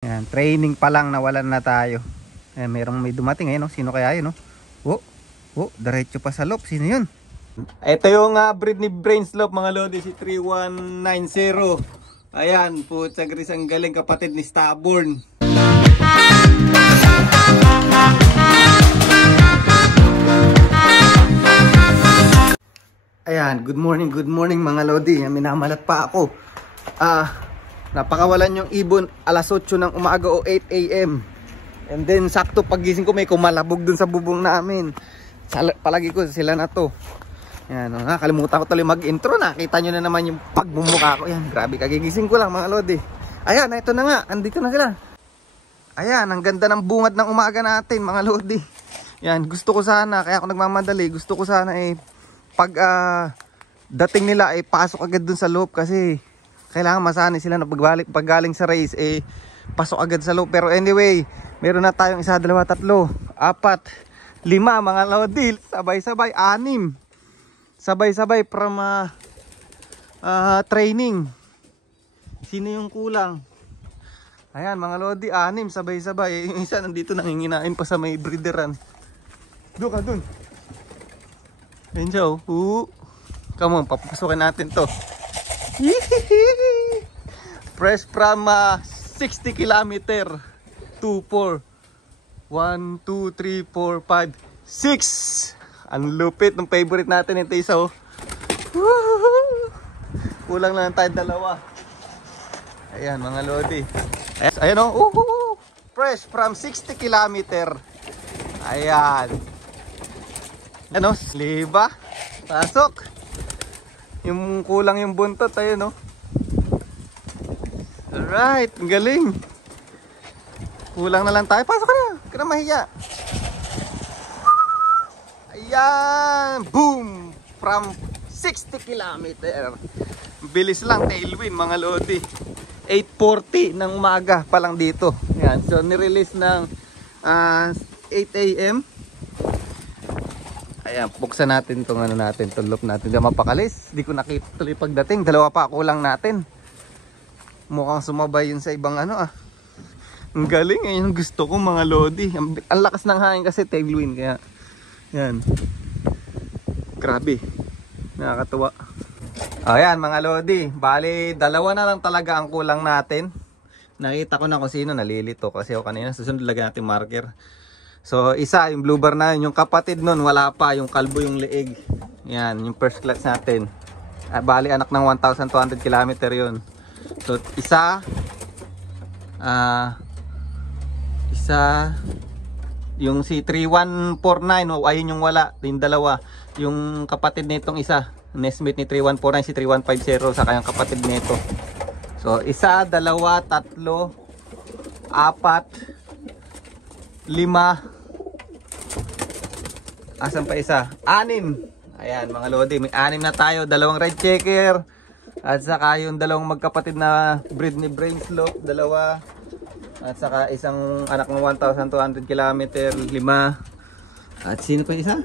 Yan, training pa lang nawalan na tayo. Ayan, may dumating no? Sino kaya yun, no? Diretso pa sa loop. Sino yun? Ito yung breed ni Brainslope mga lodi, si 3190. Ayan, putsa gris, ang galing, kapatid ni Stubborn. Ayan, good morning mga lodi. Minamalat pa ako. Napakawalan yung ibon alas 8 ng umaga o 8 AM. And then sakto pagising ko may kumalabog dun sa bubong namin. Palagi ko sila na to. Yan, kalimutan ko tuloy mag-intro. Nakita nyo na naman yung pagmumukha ko. Yan, grabe, kagigising ko lang mga lodi. Ayan, ito na nga, andito na sila. Ayan, ang ganda ng bungad ng umaga natin mga lodi. Yan, gusto ko sana, kaya ako nagmamadali, gusto ko sana pag dating nila pasok agad dun sa loob kasi kailangan masanay sila na pag galing sa race pasok agad sa loob. Pero anyway, meron na tayong 1, 2, 3, 4, 5 mga lodi, sabay-sabay 6. Sabay-sabay from training. Sino yung kulang? Ayan mga lodi, 6 sabay-sabay. Yung isa nandito nanginginain pa sa may breederan. Doon ka dun. Ayun siya, come on, papasukin natin to. Fresh from 60 kilometer. 2, 4 1, 2, 3, 4, 5, 6. Ang lupit ng favorite natin ito isa. Kulang lang tayo 2. Ayan mga lodi. Ayan fresh from 60 kilometer. Ayan. Ano? Liba. Pasok. Yung kulang yung buntot. Ayun Alright. Ang galing. Kulang na lang tayo. Pasok ka na. Huwag ka na mahiya. Ayan. Boom. From 60 kilometer. Bilis lang. Tailwind mga lodi. 8:40 ng umaga pa lang dito. Ayan. So nirelease ng 8 AM. Ayan, buksan natin itong tulop natin. Hindi mapakalis. Di ko nakita tuloy pagdating. 2 pa kulang natin. Mukhang sumabay yun sa ibang Ang galing. Yung gusto ko mga lodi. Ang lakas ng hangin kasi tailwind. Kaya, yan. Grabe. Nakakatuwa. Ayan mga lodi. Bali, 2 na lang talaga ang kulang natin. Nakita ko na kung sino nalilito. Kasi ako kanina susunod lagyan natin marker. So isa yung blue bar na yun, yung kapatid nun wala pa, yung kalbo yung leeg. Yan, yung first class natin. Bali anak ng 1,200 kilometer yun. So isa yung si 3149, ayun yung wala, yung 2. Yung kapatid nitong isa, nestmate ni 3149, si 3150, saka yung kapatid nito. So 1, 2, 3, 4, 5. Asan pa isa? 6. Ayan mga lodi, may 6 na tayo. 2 red checker. At saka yung 2 magkapatid na breed ni Brainslope, 2. At saka isang anak ng 1,200 kilometer, 5. At sino pa isa?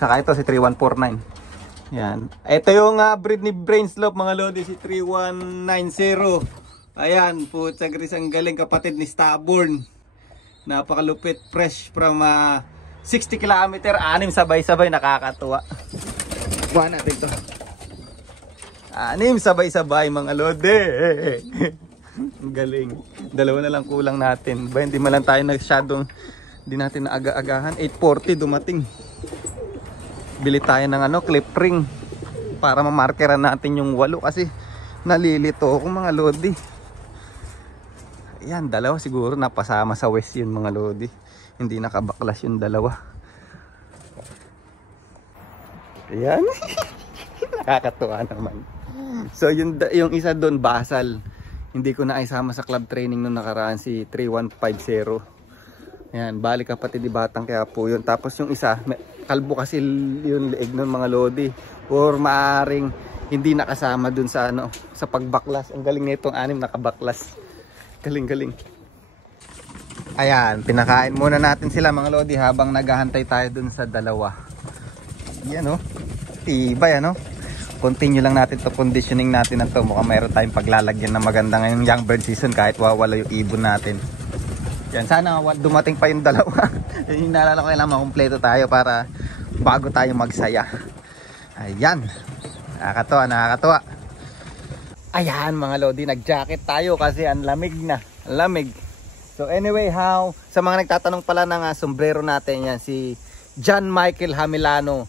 Saka ito si 3149. Ayan. Ito yung breed ni Brainslope mga lodi, si 3190. Ayan, putsa gris, ang galing, kapatid ni Stubborn. Napakalupit, fresh from 60 kilometer, 6 sabay-sabay, nakakatuwa. Kuha natin to. 6 sabay-sabay mga lodi. Ang galing. 2 na lang kulang natin. Ba, hindi man lang tayo nagsyadong, hindi natin naaga-agahan. 8:40 dumating. Bili tayo ng clip ring para mamarkeran natin yung 8 kasi nalilito ako mga lodi. Ayan, 2 siguro napasama sa west yun mga lodi. Hindi nakabaklas yung 2. Ayan. Nakakatuwa naman. So yung isa doon basal. Hindi ko na isama sa club training nung nakaraan, si 3150. Ayan, balik kapatid di Batang kaya po yun. Tapos yung isa, kalbo kasi yung leeg nun mga lodi. Or maaring hindi nakasama dun sa sa pagbaklas. Ang galing nitong 6 nakabaklas. Galing. Ayan, pinakain muna natin sila mga lodi habang naghahantay tayo dun sa 2. Yan tibay continue lang natin to, conditioning natin na to. Mukhang mayroon tayong paglalagyan na maganda ngayong young bird season kahit wawala yung ibon natin. Yan, sana dumating pa yung dalawa. Yung naalala ko, kailangan makumpleto tayo para bago tayo magsaya. Ayan, nakakatuwa, nakakatuwa. Ayan mga lodi, nag-jacket tayo kasi ang lamig na, ang lamig. So anyway, sa mga nagtatanong pala ng sombrero natin, yan si John Michael Hamilano,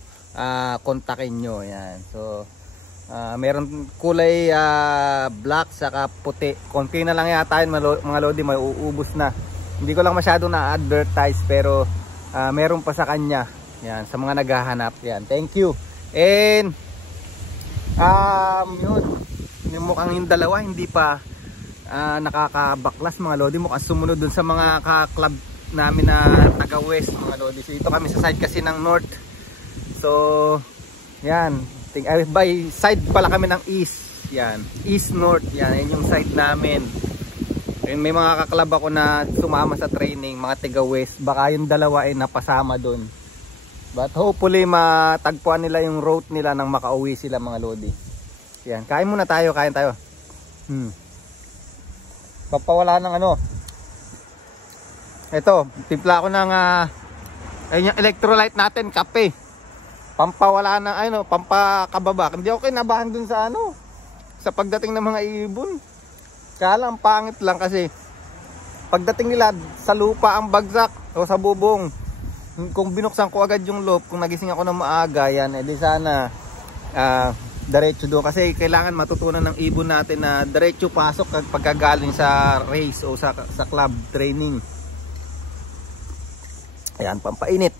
kontakin nyo. Yan. So meron kulay black saka puti. Konti na lang yata yun mga lodi, may uubos na. Hindi ko lang masyado na-advertise pero meron pa sa kanya. Yan, sa mga naghahanap. Yan, thank you. And yun, mukhang yung dalawa hindi pa nakakabaklas mga lodi. Mukhang sumunod dun sa mga ka-club namin na taga west mga lodi. So ito kami sa side kasi ng north. So yan, by side pala kami ng east. Yan, east north. Yan, yan yung side namin. And may mga kaklab ako na sumama sa training, mga taga west. Baka yung dalawa ay napasama dun. But hopefully matagpuan nila yung route nila nang makauwi sila mga lodi. Yan, kain muna tayo, kain tayo. Papawala ng ito, timpla ako ng ayun yung electrolyte natin, kape. Pampawala ng pampakababa. Hindi ako kinabahan dun sa sa pagdating ng mga ibon. Kaya lang pangit lang kasi pagdating nila sa lupa ang bagsak o sa bubong. Kung binuksan ko agad yung loop, kung nagising ako ng maaga, yan, edi sana diretso doon kasi kailangan matutunan ng ibon natin na diretso pasok pagkagaling sa race o sa club training. Ayan, pampainit.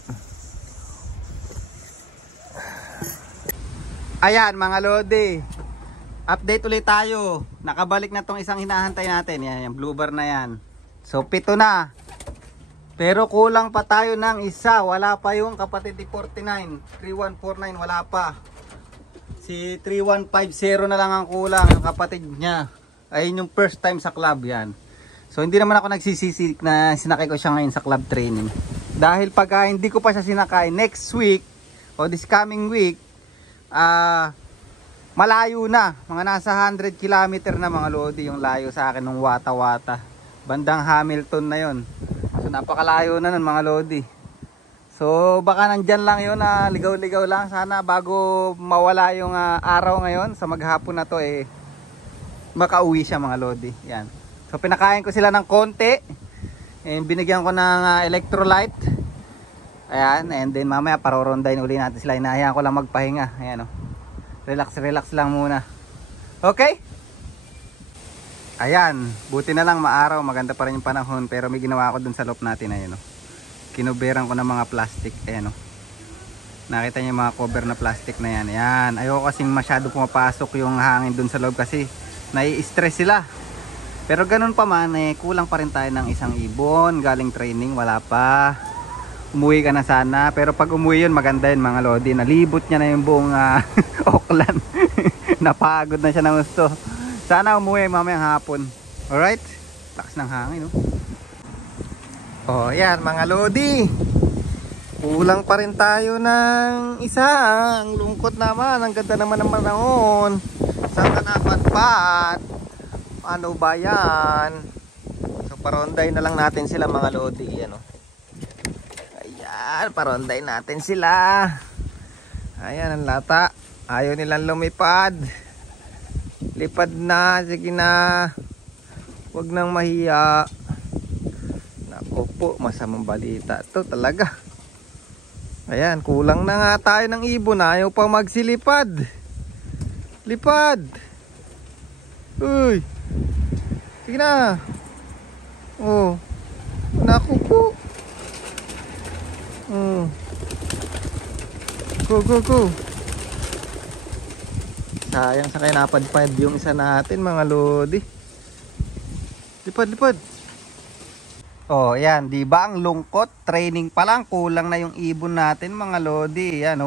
Ayan mga lodi, update ulit tayo. Nakabalik na tong isang hinahantay natin. Yan, yung bluebird na yan. So 7 na. Pero kulang pa tayo ng isa. Wala pa yung kapatid ni 49 3149, wala pa. Si 3150 na lang ang kulang, yung kapatid niya. Ayun yung first time sa club yan. So hindi naman ako nagsisisi na sinakay ko siya ngayon sa club training. Dahil pag hindi ko pa siya sinakay next week o this coming week, malayo na. Mga nasa 100 km na mga lodi yung layo sa akin ng Wata-Wata. Bandang Hamilton na yon. So napakalayo na nun mga lodi. So baka nandyan lang yun na ligaw-ligaw lang. Sana bago mawala yung araw ngayon sa maghapon na to makauwi siya mga lodi. Yan. So pinakain ko sila ng konti. Binigyan ko ng electrolyte. Ayan. And then mamaya parorondayin uli natin sila. Inahayaan ko lang magpahinga. Ayan o. Relax relax lang muna. Okay? Ayan. Buti na lang maaraw. Maganda pa rin yung panahon. Pero may ginawa ako dun sa loop natin. Ayan o. Kinuberan ko ng mga plastic. Ayan o. Nakita niyo yung mga cover na plastic na yan. Ayan. Ayoko kasing masyado pumapasok yung hangin dun sa loob kasi nai-stress sila. Pero ganun pa man kulang pa rin tayo ng isang ibon. Galing training, wala pa. Umuwi ka na sana. Pero pag umuwi yun, maganda yun mga lodi. Nalibot niya na yung buong Auckland. Napagod na siya ng gusto. Sana umuwi mamayang hapon. Alright? Lakas ng hangin Oh, yan mga lodi. Kulang pa rin tayo ng isa. Ang lungkot naman. Ang ganda naman ng panahon. Saan ka napadpad? Ano ba yan? So paronday na lang natin sila mga lodi. Ayan, ayan, paronday natin sila. Ayan ang lata. Ayaw nilang lumipad. Lipad na. Sige na. Huwag nang mahiya. Naku po, masamang balita to talaga. Ayan, kulang na nga tayo ng ibon. Ayaw pa magsilipad. Lipad. Uy. Sige na. Oh. Naku po. Go. Sayang sa kaya napadpad yung isa natin mga lodi. Lipad. Oh, yan, 'di ba ang lungkot? Training pa lang kulang na yung ibon natin mga lodi, yan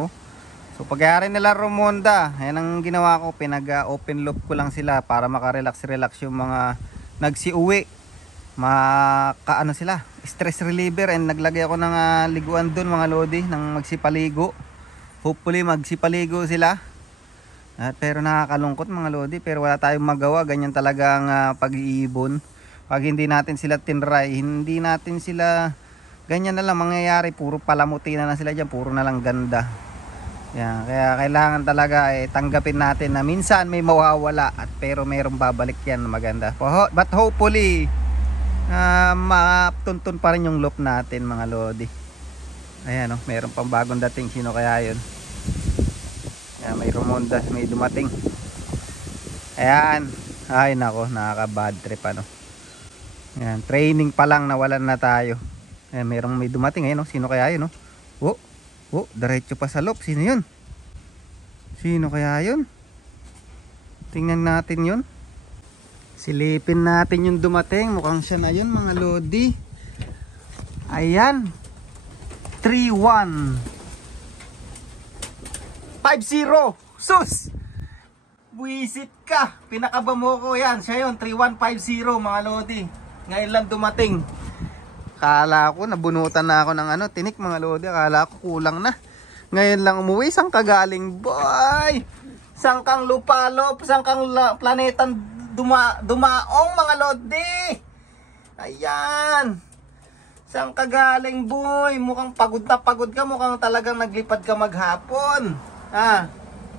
So pagyari nila Romonda, yan ang ginawa ko, pinag-open loop ko lang sila para maka-relax yung mga nagsiuwi. Makaano sila, stress reliever, and naglagay ako ng liguan doon mga lodi, ng magsipaligo. Hopefully magsipaligo sila Pero nakakalungkot mga lodi, pero wala tayong magawa. Ganyan talaga ang pag-iibon. Pag hindi natin sila tinry, hindi natin sila, ganyan na lang mangyayari. Puro palamuti na lang sila dyan, puro na lang ganda. Yan, kaya kailangan talaga tanggapin natin na minsan may mawawala at pero mayroong babalik yan maganda. But hopefully matuntun pa rin yung loop natin mga lodi. Ayan, mayroong pang bagong dating. Sino kaya yun? Ayan, may Romonda, may dumating. Ayan, ay nako, nakaka bad trip ano. Ayan, training pa lang nawalan na tayo. Ayan, may dumating. Ayan, sino kaya yun? Diretso pa sa loop. Sino yun? Sino kaya yun? Tingnan natin yun. Silipin natin yung dumating. Mukhang siya na yun mga lodi. Ayan, 3-1 5-0. Sus! Buisit ka. Pinakaba mo ko yan. Siya yun, 3-1-5-0 mga lodi. Ngayon lang dumating. Kala ko nabunutan na ako ng tinik mga lodi. Kala ko kulang na. Ngayon lang umuwi. Saan ka galing boy? Saan kang lupalop? Saan kang planetang dumaong mga lodi? Ayan. Saan ka galing boy? Mukhang pagod na pagod ka. Mukhang talagang naglipad ka maghapon.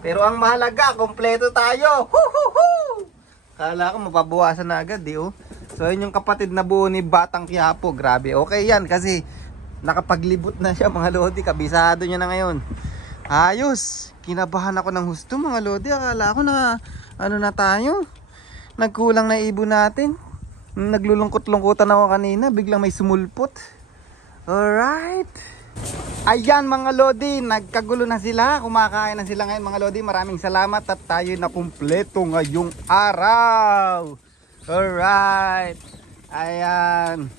Pero ang mahalaga, kompleto tayo. Huhuhu! Kala ko mapabawasan na agad So yun yung kapatid na buo ni Batang Quiapo. Grabe, okay yan kasi nakapaglibot na siya mga lodi. Kabisado niya na ngayon. Ayos. Kinabahan ako ng husto mga lodi. Akala ko na na tayo. Nagkulang na ibon natin. Naglulungkot-lungkutan ako kanina. Biglang may sumulpot. Alright. Ayan mga lodi. Nagkagulo na sila. Kumakain na sila ngayon mga lodi. Maraming salamat at tayo na kumpleto ngayong araw. Alright. Ayan.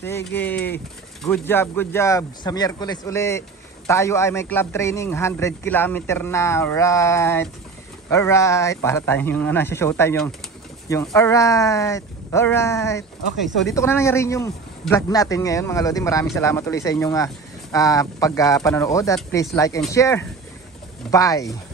Sige. Good job, good job. Sa Miyerkules uli, tayo ay may club training. 100 km na. Alright. Alright. Para tayo yung sa showtime yung alright. Alright. Okay, so dito ko na nangyari yung vlog natin ngayon mga lodi. Maraming salamat ulit sa inyong pagpanonood at please like and share. Bye.